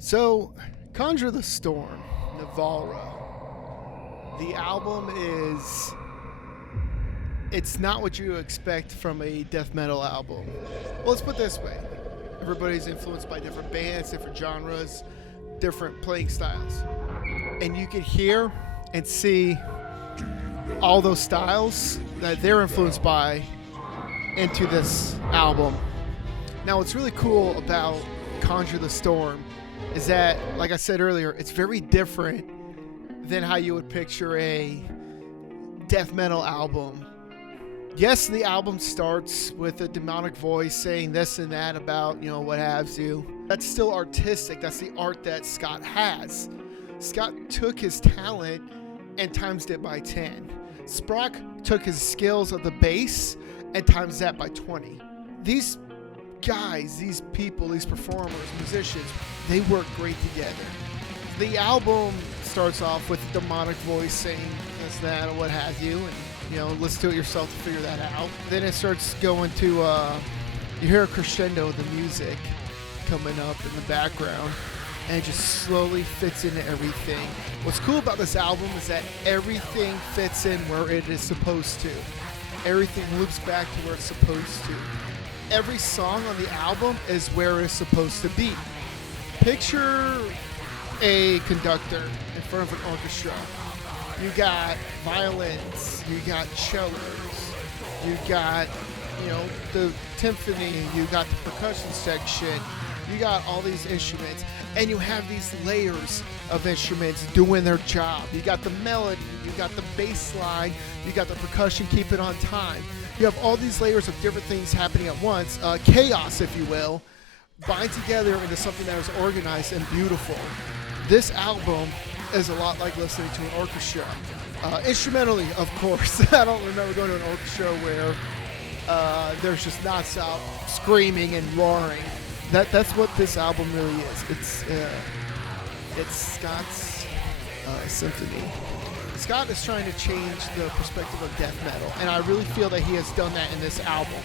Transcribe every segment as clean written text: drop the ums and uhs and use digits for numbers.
So, Conjure the Storm, Nevalra. The album is. It's not what you expect from a death metal album. Well, let's put it this way: everybody's influenced by different bands, different genres, different playing styles. And you can hear and see all those styles that they're influenced by into this album. Now, what's really cool about Conjure the Storm is that, like I said earlier, it's very different than how you would picture a death metal album. Yes, the album starts with a demonic voice saying this and that about, what have you. That's still artistic. That's the art that Scott has. Scott took his talent and times it by 10. Sprock took his skills of the bass and times that by 20. These guys, these people, these performers, musicians, they work great together. The album starts off with a demonic voice saying this, that, or what have you, and listen to it yourself to figure that out. Then it starts going to, you hear a crescendo of the music coming up in the background, and it just slowly fits into everything. What's cool about this album is that everything fits in where it is supposed to. Everything loops back to where it's supposed to. Every song on the album is where it's supposed to be. Picture a conductor in front of an orchestra. You got violins, you got cellos, you got, the timpani, you got the percussion section, you got all these instruments, and you have these layers of instruments doing their job. You got the melody, you got the bass line, you got the percussion, keep it on time. You have all these layers of different things happening at once, chaos, if you will, bind together into something that is organized and beautiful. This album is a lot like listening to an orchestra. Instrumentally, of course. I don't remember going to an orchestra where there's just nonstop screaming and roaring. That's what this album really is. It's Scott's symphony. Scott is trying to change the perspective of death metal, and I really feel that he has done that in this album.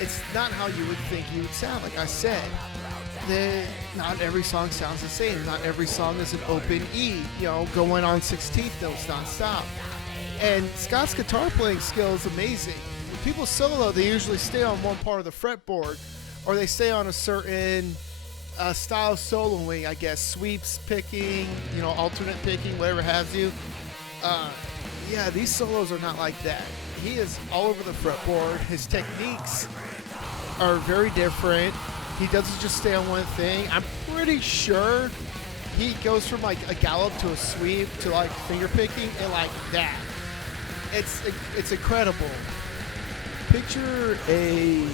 It's not how you would think he would sound. Like I said, not every song sounds the same. Not every song is an open E, going on 16th notes nonstop. And Scott's guitar playing skill is amazing. When people solo, they usually stay on one part of the fretboard, or they stay on a certain style of soloing, I guess. Sweeps picking, alternate picking, whatever have you. These solos are not like that. He is all over the fretboard. His techniques are very different. He doesn't just stay on one thing. I'm pretty sure he goes from like a gallop to a sweep to like finger picking and like that. It's incredible. Picture a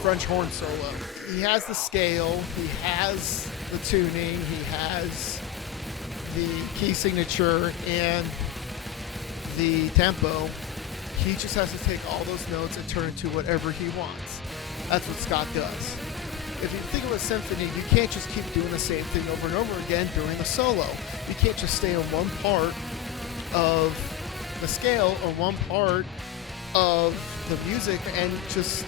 French horn solo. He has the scale, he has the tuning, he has the key signature and the tempo. He just has to take all those notes and turn into whatever he wants. That's what Scott does. If you think of a symphony, you can't just keep doing the same thing over and over again during a solo. You can't just stay on one part of the scale or one part of the music and just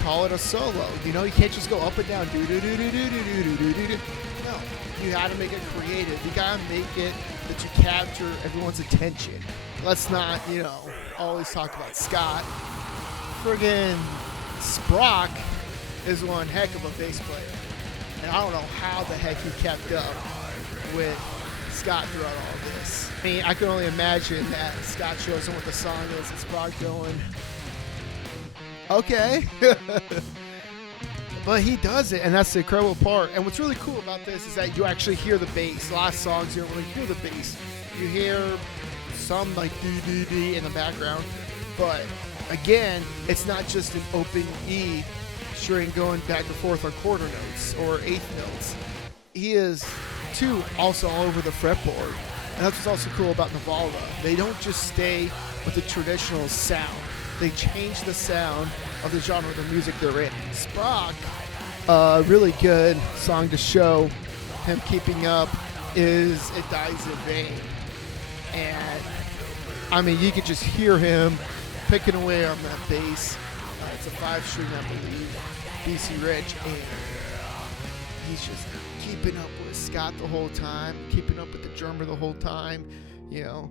call it a solo. You can't just go up and down. No, you gotta make it creative. You gotta make it that you capture everyone's attention. Let's not, always talk about Scott. Friggin' Sprock is one heck of a bass player. And I don't know how the heck he kept up with Scott throughout all of this. I mean, I can only imagine that Scott shows him what the song is and Sprock going, okay. But he does it, and that's the incredible part. And what's really cool about this is that you actually hear the bass. A lot of songs, you don't really hear the bass. You hear some like dee in the background. But again, it's not just an open E string going back and forth on quarter notes or eighth notes. He is, too, also all over the fretboard. And that's what's also cool about Nevalra. They don't just stay with the traditional sound. They change the sound of the genre of the music they're in. Sprock, really good song to show him keeping up is It Dies in Vain. And, I mean, you could just hear him picking away on that bass. It's a 5-string, I believe, BC Rich, and he's just keeping up with Scott the whole time, keeping up with the drummer the whole time. You know,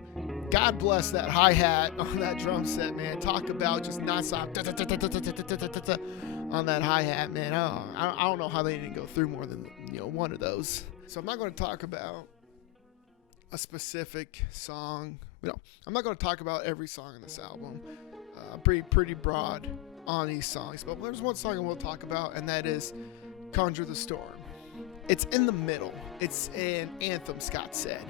God bless that hi-hat on that drum set, man. Talk about just nonstop on that hi-hat, man. I don't know how they didn't go through more than, one of those. So I'm not going to talk about a specific song. I'm not going to talk about every song in this album. I'm pretty broad on these songs, but there's one song I will talk about, and that is Conjure the Storm. It's in the middle. It's an anthem, Scott said.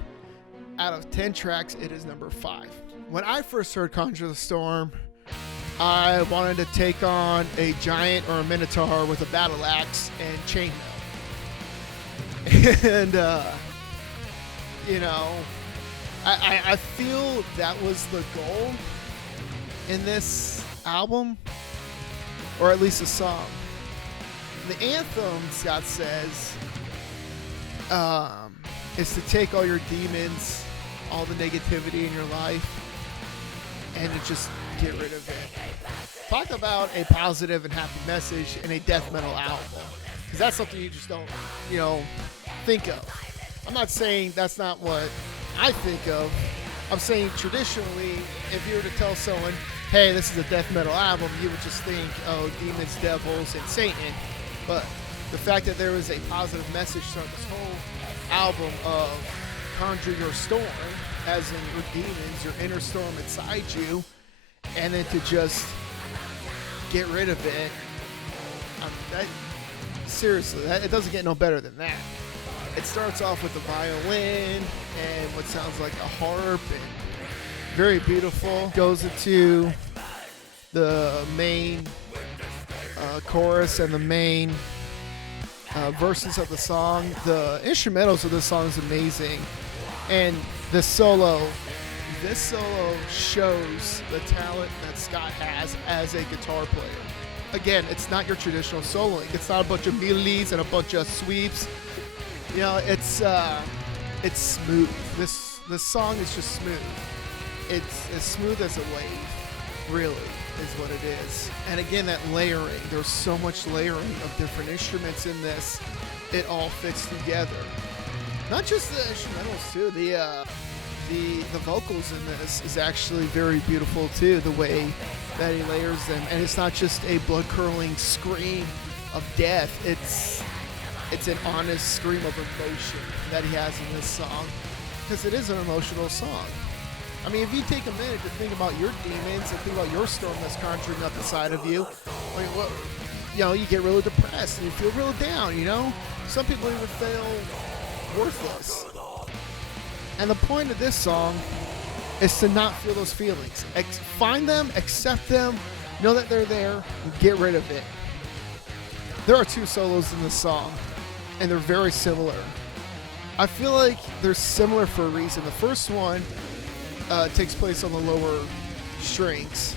Out of 10 tracks, it is number 5. When I first heard Conjure the Storm, I wanted to take on a giant or a minotaur with a battle axe and chainmail. And, I feel that was the goal in this album, or at least a song. The anthem, Scott says, is to take all your demons, all the negativity in your life, and to just get rid of it. Talk about a positive and happy message in a death metal album, because that's something you just don't, think of. I'm not saying that's not what I think of. I'm saying traditionally, if you were to tell someone, hey, this is a death metal album, you would just think, oh, demons, devils, and Satan. But the fact that there was a positive message throughout this whole album of Conjure Your Storm, as in your demons, your inner storm inside you, and then to just get rid of it. Seriously, it doesn't get no better than that. It starts off with the violin and what sounds like a harp, and very beautiful. Goes into the main chorus and the main verses of the song. The instrumentals of this song is amazing, and this solo shows the talent that Scott has as a guitar player. Again, it's not your traditional soloing. It's not a bunch of melodies and a bunch of sweeps. It's smooth. This song is just smooth. It's as smooth as a wave, really, is what it is. And again, that layering. There's so much layering of different instruments in this. It all fits together. Not just the instrumentals too. The vocals in this is actually very beautiful too. The way that he layers them, and it's not just a blood-curdling scream of death. It's an honest scream of emotion that he has in this song, because it is an emotional song. I mean, if you take a minute to think about your demons and think about your storm that's conjuring up inside of you, you get really depressed and you feel real down, Some people even feel worthless. And the point of this song is to not feel those feelings. Find them, accept them, know that they're there, and get rid of it. There are 2 solos in this song, and they're very similar. I feel like they're similar for a reason. The first one takes place on the lower strings.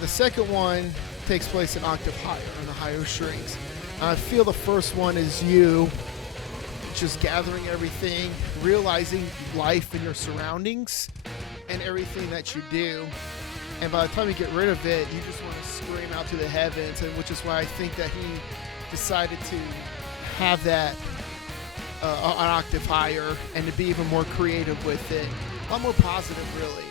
The second one takes place an octave higher, on the higher strings. I feel the first one is you just gathering everything, realizing life in your surroundings and everything that you do. And by the time you get rid of it, you just want to scream out to the heavens, and which is why I think that he decided to have that an octave higher and to be even more creative with it. A lot more positive, really.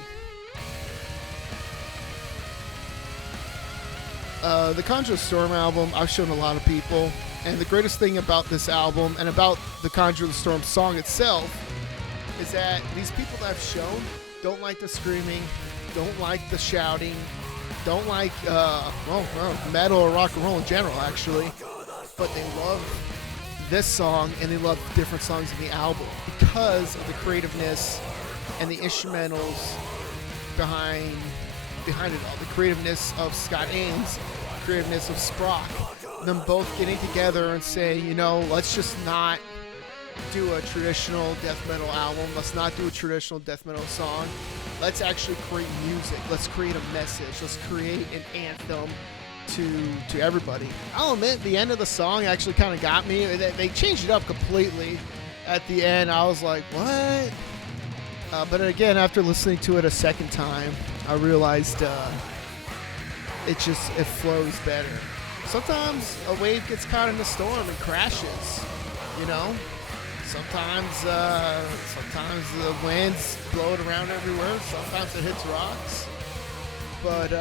The Conjure the Storm album, I've shown a lot of people, and the greatest thing about this album and about the Conjure the Storm song itself is that these people that I've shown don't like the screaming, don't like the shouting, don't like metal or rock and roll in general, actually, but they love this song and they love different songs in the album because of the creativeness and the instrumentals behind it all. The creativeness of Scott Eames, the creativeness of Sprock, them both getting together and saying, let's just not do a traditional death metal album. Let's not do a traditional death metal song. Let's actually create music. Let's create a message. Let's create an anthem to everybody. I'll admit, the end of the song actually kind of got me. They changed it up completely at the end. I was like, what? But again, after listening to it a second time, I realized it flows better. Sometimes a wave gets caught in the storm and crashes. You know, sometimes the winds blow it around everywhere. Sometimes it hits rocks. But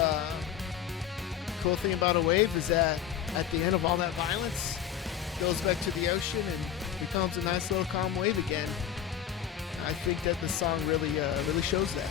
cool thing about a wave is that at the end of all that violence, it goes back to the ocean and becomes a nice little calm wave again. I think that the song really shows that.